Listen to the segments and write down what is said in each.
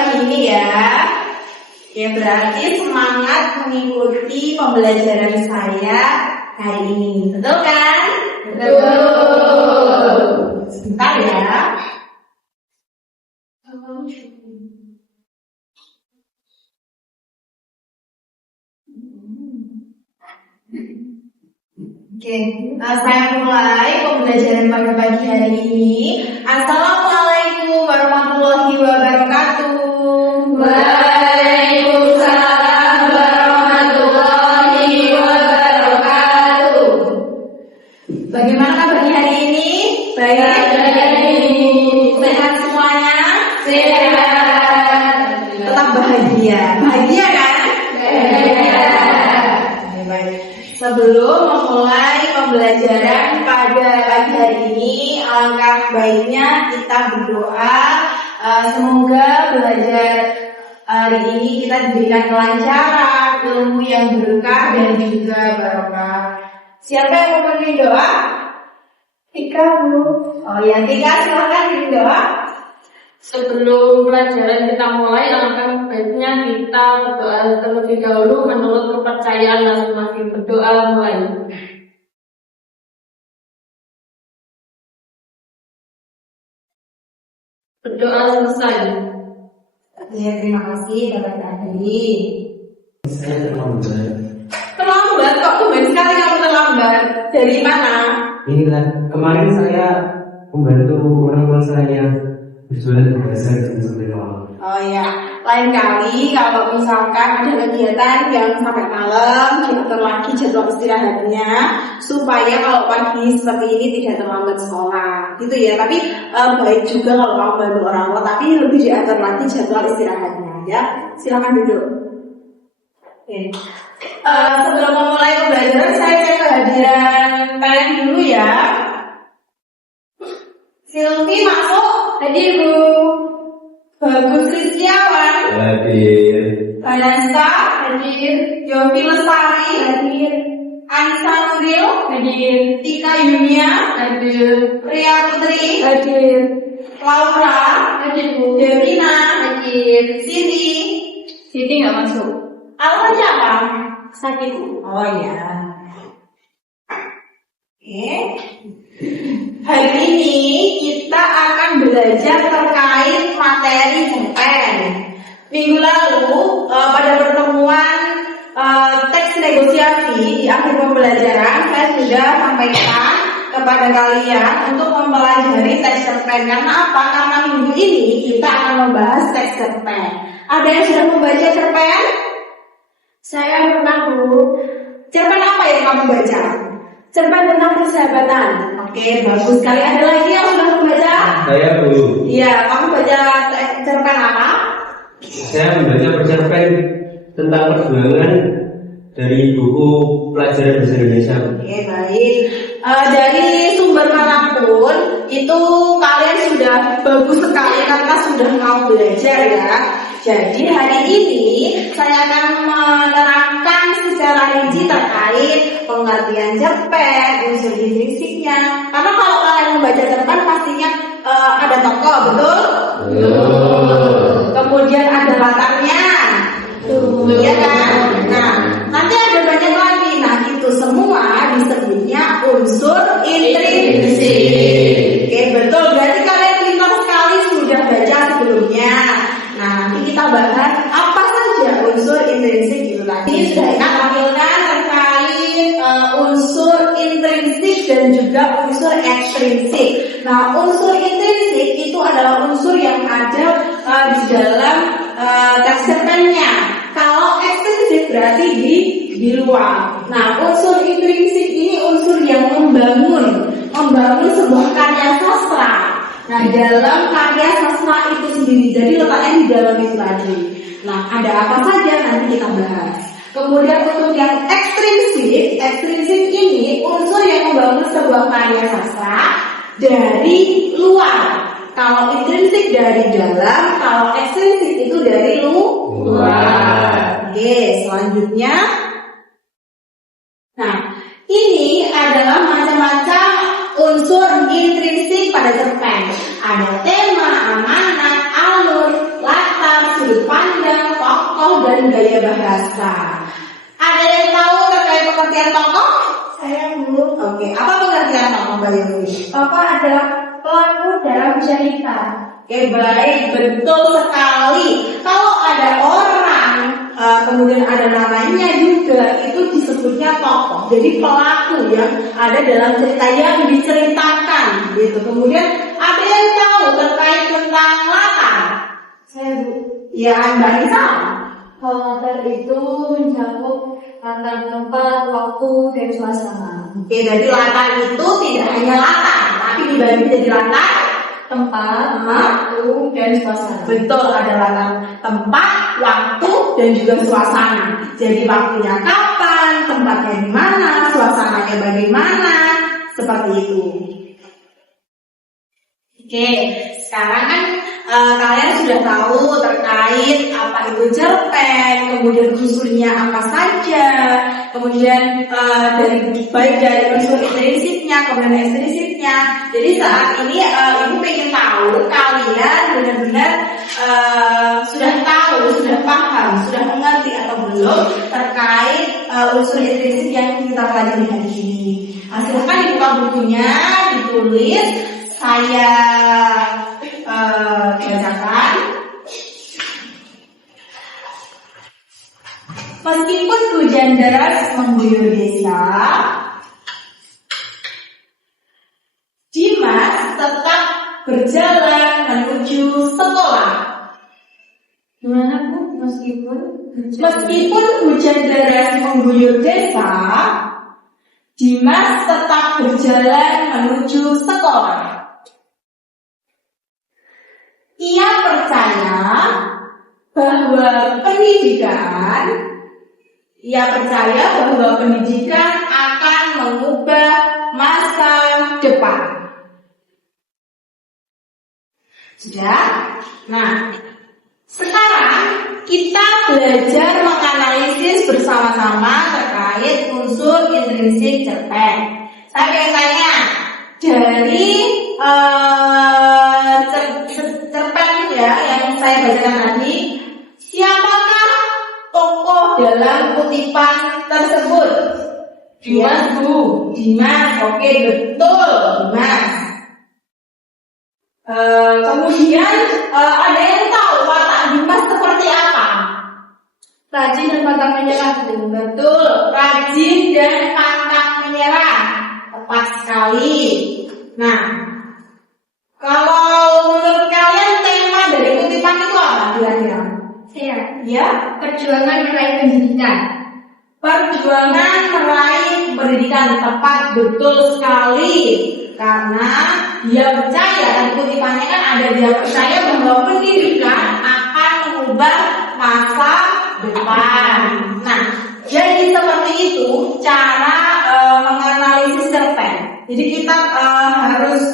pagi ini ya. Ya berarti semangat mengikuti pembelajaran saya hari ini. Betul kan? Betul. Sebentar ya. Oke, saya mulai pembelajaran pada pagi hari ini. Assalamualaikum warahmatullahi wabarakatuh. Waalaikumsalam warahmatullahi wabarakatuh. Bagaimana kabarnya hari ini? Baik. Sehat semuanya? Sehat. Tetap bahagia. Bahagia kan? Bahagia. Baik. Sebelum memulai pembelajaran pada pagi hari ini, alangkah baiknya kita berdoa. Semoga belajar hari ini kita diberikan kelancaran, ilmu yang berkah dan juga barokah. Siapa yang mau beri doa? Tika, Bu. Oh ya, Tika, silakan beri doa. Sebelum pelajaran kita mulai, alangkah baiknya kita berdoa terlebih dahulu menurut kepercayaan masing-masing. Berdoa mulai. Berdoa selesai. Ya, terima kasih Bapak Tadi. Saya terlambat. Terlambat kok, tumben sekali kamu terlambat. Dari mana? Ini kan kemarin saya membantu orang tua saya berjualan di pasar jam 9 malam. Oh ya, lain kali kalau misalkan ada kegiatan yang sampai malam, diatur lagi jadwal istirahatnya supaya kalau pagi seperti ini tidak terlambat sekolah, gitu ya. Tapi baik juga kalau kamu bantu orang tua, tapi lebih diatur lagi jadwal istirahatnya ya. Silakan duduk. Oke. Sebelum memulai pembelajaran, saya cek kehadiran kalian dulu ya. Silvi masuk. Hadir Bu. Bagus Kristiawan. Hadir. Vanessa. Hadir. Yofi Lestari. Hadir. Anissa Nuril. Hadir. Tika Yunia. Hadir. Priya Putri. Hadir. Laura. Hadir Bu. Devina. Hadir. Siti. Siti nggak masuk. Alamatnya apa? Sakit. Oh ya. Oke. Hari ini kita akan belajar terkait materi cerpen. Minggu lalu pada pertemuan teks negosiasi di akhir pembelajaran saya sudah sampaikan kepada kalian untuk mempelajari teks cerpen. Karena apa? Karena minggu ini kita akan membahas teks cerpen. Ada yang sudah membaca cerpen? Saya pernah Bu. Cerpen apa yang kamu baca? Cerpen tentang persahabatan. Oke, bagus sekali. Ada lagi yang sudah membaca? Saya Bu. Iya, kamu baca cerpen apa? Saya membaca cerpen tentang perjuangan dari buku pelajaran bahasa Indonesia. Oke, baik. Dari sumber manapun itu kalian sudah bagus sekali karena sudah mau belajar ya. Jadi hari ini saya akan menerangkan secara rinci terkait pengertian cerpen, unsur intrinsipnya. Karena kalau kalian membaca cerpen pastinya ada tokoh, betul? Kemudian ada latarnya, iya kan? Nah, nanti ada banyak lagi. Nah, itu semua disebutnya unsur intrinsik. Oke, betul. Berarti kalian pintar sekali sudah baca sebelumnya. Nah, nanti kita bahas apa saja unsur intrinsik itu tadi. Sudah ingat tampilkan terkait unsur intrinsik dan juga unsur ekstrinsik. Nah, unsur intrinsik itu adalah unsur yang ada di dalam teks cerpennya. Kalau ekstrinsik berarti di luar. Nah, unsur intrinsik ini unsur yang membangun sebuah karya sastra. Nah, dalam karya sastra itu sendiri, jadi letaknya di dalam itu tadi. Nah, ada apa saja nanti kita bahas. Kemudian untuk yang ekstrinsik ini unsur yang membangun sebuah karya sastra dari luar. Kalau intrinsik dari dalam, kalau ekstrinsik itu dari luar. Oke, selanjutnya. Nah, ini adalah macam-macam unsur intrinsik pada cerpen. Ada tema, amanat, alur, latar, adalah pelaku dalam cerita. Oke, baik, betul sekali. Kalau ada orang, kemudian ada namanya juga, itu disebutnya tokoh. Jadi pelaku yang ada dalam cerita yang diceritakan, gitu. Kemudian ada yang tahu terkait tentang latar. Saya Bu, Ya, Mbak Nisa. kalau latar itu mencakup latar tempat, waktu, dan suasana. Oke, jadi latar itu tidak hanya latar, tapi dibagi menjadi latar, Tempat, Hah? waktu, dan suasana. betul, ada latar tempat, waktu, dan juga suasana. Jadi waktunya kapan, tempatnya di mana, suasananya bagaimana, seperti itu. Oke, sekarang kan kalian sudah tahu terkait apa itu cerpen, kemudian unsurnya apa saja, kemudian baik dari unsur intrinsipnya, kemudian ekstrinsipnya. Jadi saat ini ibu pengen tahu kalian benar-benar sudah tahu, sudah paham, sudah mengerti atau belum terkait unsur intrinsip yang kita pelajari hari ini. Silahkan dibuka bukunya, ditulis. Saya bacakan. Meskipun hujan deras mengguyur desa, Dimas tetap berjalan menuju sekolah. Gimana Bu? Meskipun hujan deras mengguyur desa, Dimas tetap berjalan menuju sekolah. Ia percaya bahwa pendidikan akan mengubah masa depan. Sudah? Nah, sekarang kita belajar menganalisis bersama-sama terkait unsur intrinsik cerpen. Saya ingin tanya, dari cerpen ya yang saya bacakan tadi, siapakah tokoh dalam kutipan tersebut? Dimas Bu. Dimas, oke, betul, Dimas. Kemudian ada yang tahu watak Dimas seperti apa? Rajin dan pantang menyerah Bu. Betul, rajin dan pantang menyerah. Tepat sekali. Nah, kalau menurut kalian tema dari kutipan itu apa kira-kira? Ya, Perjuangan meraih pendidikan. perjuangan meraih pendidikan, tepat, betul sekali. Karena dia percaya, dan kutipannya kan ada, dia percaya bahwa pendidikan akan mengubah masa depan. Nah, jadi seperti itu cara menganalisis cerpen. Jadi kita harus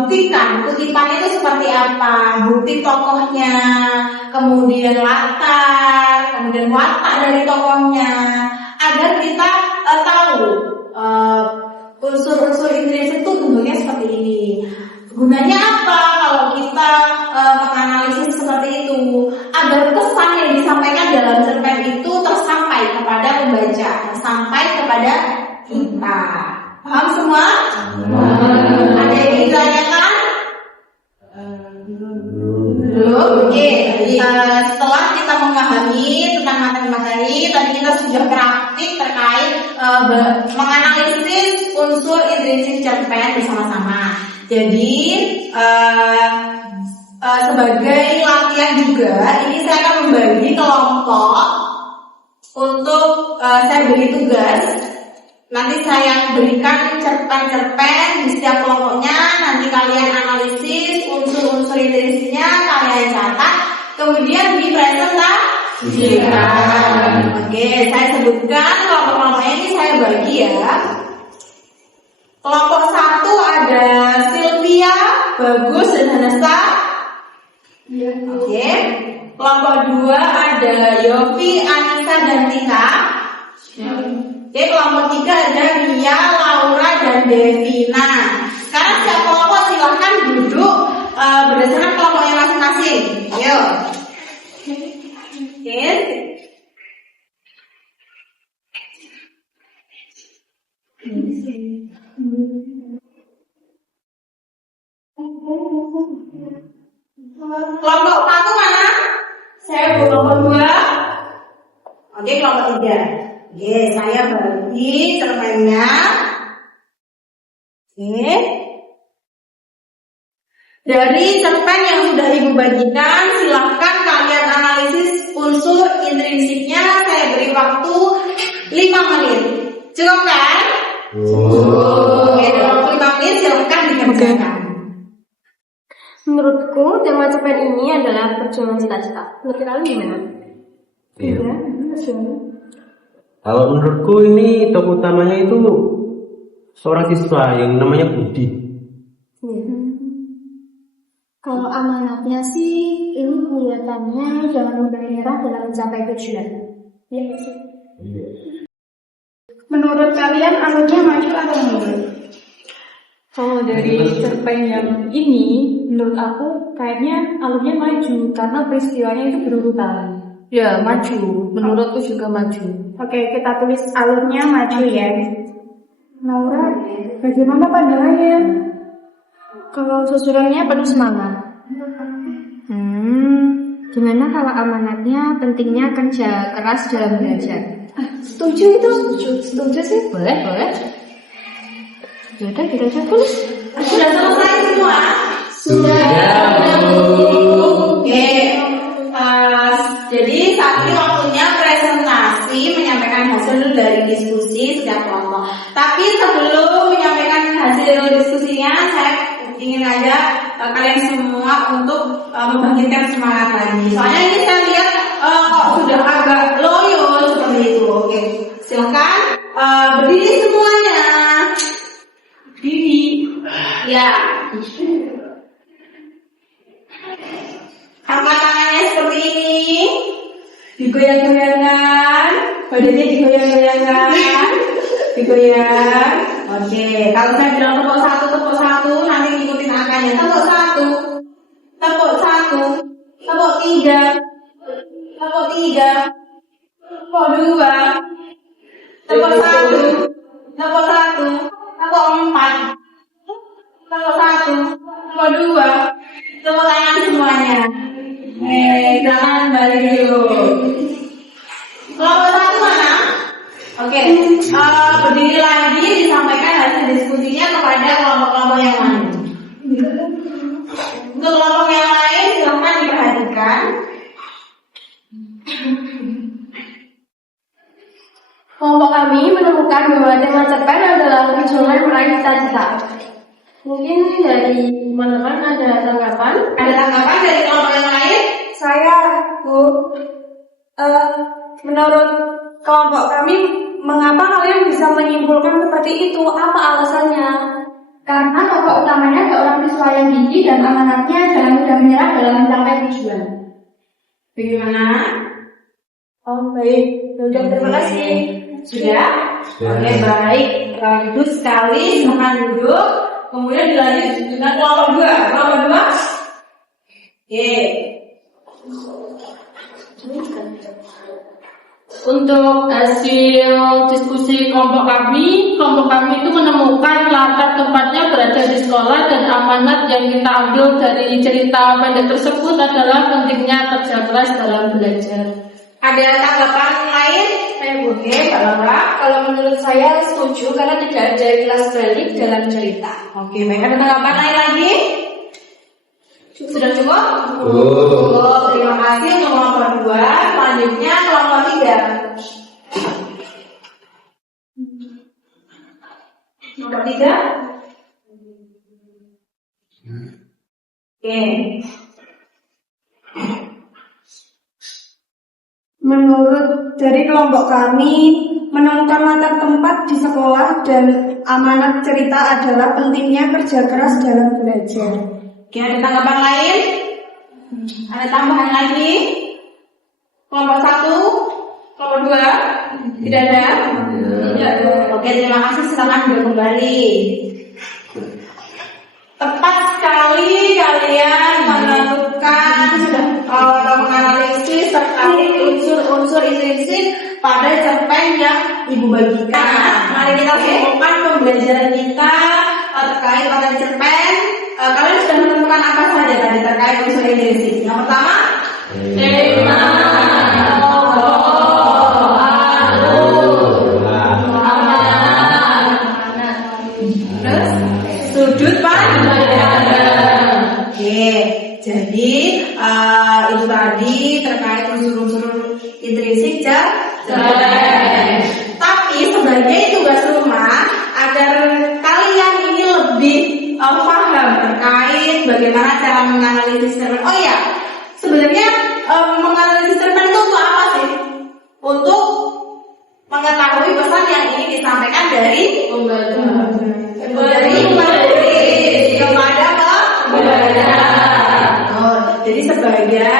buktikan kutipan itu seperti apa, bukti tokohnya, kemudian latar, kemudian watak dari tokohnya, agar kita tahu unsur-unsur intrinsik itu bentuknya seperti ini. Gunanya apa kalau kita menganalisis seperti itu? Agar pesan yang disampaikan dalam cerpen itu tersampai kepada pembaca, tersampai kepada kita. Paham semua? Ada yang ditanyakan? Belum? Oke. Setelah kita memahami tentang materi-materi, tadi kita sudah praktik terkait menganalisis unsur intrinsik cerpen bersama-sama. Jadi sebagai latihan juga, ini saya akan membagi kelompok untuk saya beri tugas. Nanti saya berikan cerpen-cerpen di setiap kelompoknya. Nanti kalian analisis unsur-unsur intrinsiknya, kalian catat, kemudian dipresentasikan. Oke, saya sebutkan kelompok-kelompoknya ini saya bagi ya. Kelompok 1 ada Sylvia, Bagus, dan Hanasa. Oke. Kelompok 2 ada Yofi, Anissa, dan Tika. Oke, kelompok 3 ada Ria, Laura, dan Devina. Sekarang setiap kelompok silahkan duduk berdasarkan kelompoknya masing-masing. Ayo. Oke. Kelompok 1 mana? Saya kelompok 2. Oke, kelompok 3. Oke, saya bagi cerpennya. Oke. Dari cerpen yang sudah Ibu bagikan, silahkan kalian analisis unsur intrinsiknya. Saya beri waktu 5 menit. Cukup kan? Oke, dalam waktu 5 menit silahkan dikerjakan. Menurutku tema cerpen ini adalah perjuangan cita-cita. Menurut kalian gimana? Iya. Kalau menurutku ini tokoh utamanya itu seorang siswa yang namanya Budi. Kalau amanatnya sih, ini kelihatannya jangan mudah menyerah dalam mencapai tujuan. Iya sih. Menurut kalian alurnya maju atau mundur? Kalau dari cerpen yang ini, menurut aku kayaknya alurnya maju karena peristiwanya itu berurutan. Ya, maju. Menurutku juga maju. Oke, kita tulis alurnya maju ya. Laura, bagaimana pandangannya? Kalau susulannya penuh semangat. Gimana kalau amanatnya pentingnya kerja keras dalam belajar? Setuju itu? Setuju sih. Boleh. Yaudah, kita aja tulis. Sudah selesai semua? Sudah. Oke. Jadi saat ini waktunya presentasi menyampaikan hasil dari diskusi setiap kelompok. Tapi sebelum menyampaikan hasil diskusinya, saya ingin ajak kalian semua untuk membangkitkan semangat lagi. Soalnya ini saya lihat kok sudah agak loyo seperti itu. Oke, silakan berdiri semuanya. Berdiri. Ya. Angkat tangannya seperti ini. Digoyang-goyangkan. Badannya digoyang-goyangkan. Digoyang. Oke, kalau saya bilang tepuk satu, nanti ikutin angkanya. Tepuk 1, tepuk 1, tepuk 3, tepuk 3, tepuk 2, tepuk 1, tepuk 1, tepuk 4, tepuk 1, tepuk 2, tepuk tangan semuanya. Jangan balik dulu. Kelompok 1 mana? Oke, berdiri lagi disampaikan hasil diskusinya kepada kelompok-kelompok yang lain. Untuk kelompok yang lain silahkan diperhatikan. Kelompok kami menemukan bahwa tema cerpen adalah perjuangan meraih cita-cita. Mungkin dari teman-teman ada tanggapan? Ada tanggapan dari kelompok yang lain? Saya, Bu, menurut kelompok kami, mengapa kalian bisa menyimpulkan seperti itu? Apa alasannya? Karena tokoh utamanya seorang siswa yang gigih dan amanatnya jangan mudah menyerah dalam mencapai tujuan. Bagaimana? Oh, baik. Sudah, terima kasih. Sudah? Oke, baik. Bagus sekali. Silahkan duduk. Kemudian dilanjut dengan kelompok 2. Kelompok 2? Oke. Untuk hasil diskusi kelompok kami itu menemukan latar tempatnya berada di sekolah dan amanat yang kita ambil dari cerita pendek tersebut adalah pentingnya kerja keras dalam belajar. Ada tanggapan lain? Oke, Mbak Laura. Kalau menurut saya setuju karena tidak ada kelas balik dalam cerita. Oke, baik. Ada tanggapan lain lagi? Sudah cukup? Terima kasih untuk kelompok 2. Selanjutnya kelompok 3. Kelompok 3. Oke. Menurut dari kelompok kami, menemukan latar tempat di sekolah dan amanat cerita adalah pentingnya kerja keras dalam belajar. Oke, ada tanggapan lain? Ada tambahan lagi? Kelompok 1? Kelompok 2? Tidak ada? Tidak ada. Oke, terima kasih. Silakan duduk kembali. Tepat sekali kalian menentukan atau menganalisis terkait unsur-unsur intrinsik pada cerpen yang Ibu bagikan. Mari kita simpulkan pembelajaran kita terkait pada cerpen. Kalian sudah apa saja tadi terkait unsur intrinsik? Yang pertama, tema, terus sudut pandang. Oke, jadi itu tadi terkait unsur-unsur intrinsik jelek. Tapi sebagai tugas rumah agar kalian ini lebih paham terkait bagaimana cara menganalisis cerpen. Oh ya, sebenarnya menganalisis cerpen itu untuk apa sih? Untuk mengetahui pesan yang ingin disampaikan dari pembaca. penulis kepada pembaca. Jadi sebagai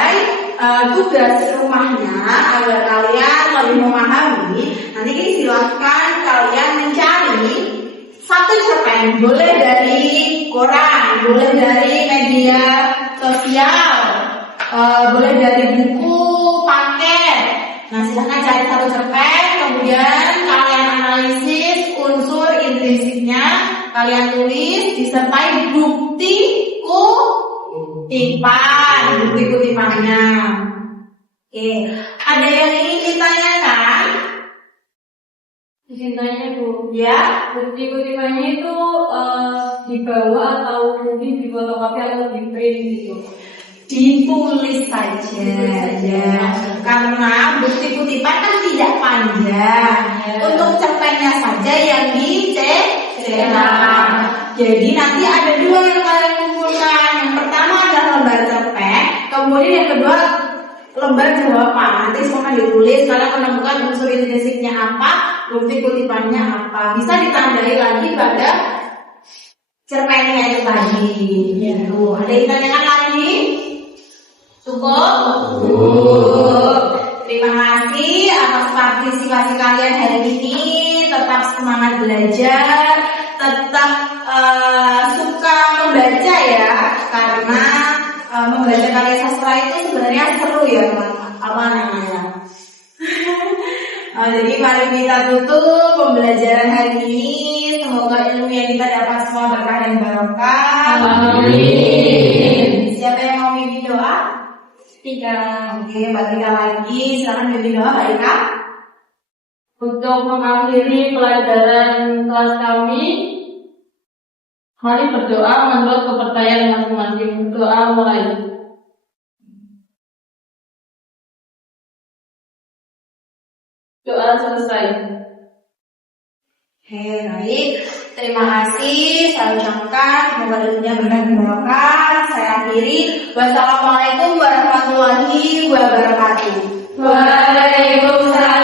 tugas rumahnya agar kalian lebih memahami, nanti ini silahkan kalian mencari satu cerpen, boleh dari koran, boleh dari media sosial, boleh dari buku paket. Nah, silahkan cari satu cerpen, kemudian kalian analisis unsur intrinsiknya, kalian tulis disertai bukti kutipannya. Oke, ada yang ingin ditanyakan? Cintanya Bu, Ya, bukti-kutipannya itu dibawa atau mungkin di fotokopi atau di print gitu. ditulis saja ya. Karena bukti kutipan kan tidak panjang. Untuk cerpennya saja yang dicetak. Jadi nanti ada dua yang kalian kumpulkan. Yang pertama adalah lembar cerpen, kemudian yang kedua lembar jawaban. Nanti semua ditulis, kalian menemukan unsur intrinsiknya apa, bukti kutipannya apa. Bisa ditandai lagi pada cerpennya itu tadi. Gitu. Ada yang ditanyakan lagi? Cukup. Terima kasih atas partisipasi kalian hari ini. Tetap semangat belajar, tetap suka membaca ya, karena membaca karya sastra itu sebenarnya seru ya, apa namanya. Jadi mari kita tutup pembelajaran hari ini. Semoga ilmu yang kita dapat semua berkah dan barokah. Amin. Siapa yang mau bimbing doa? Tiga. Oke, Mbak Tika lagi. Silakan bimbing doa, Mbak Tika. Untuk mengakhiri pelajaran kelas kami, mari berdoa menurut kepercayaan masing-masing. Doa mulai. Doa selesai. Baik. Terima kasih. Saya ucapkan semoga ilmunya berkah dan barokah. Saya akhiri. Wassalamualaikum warahmatullahi wabarakatuh. Waalaikumsalam.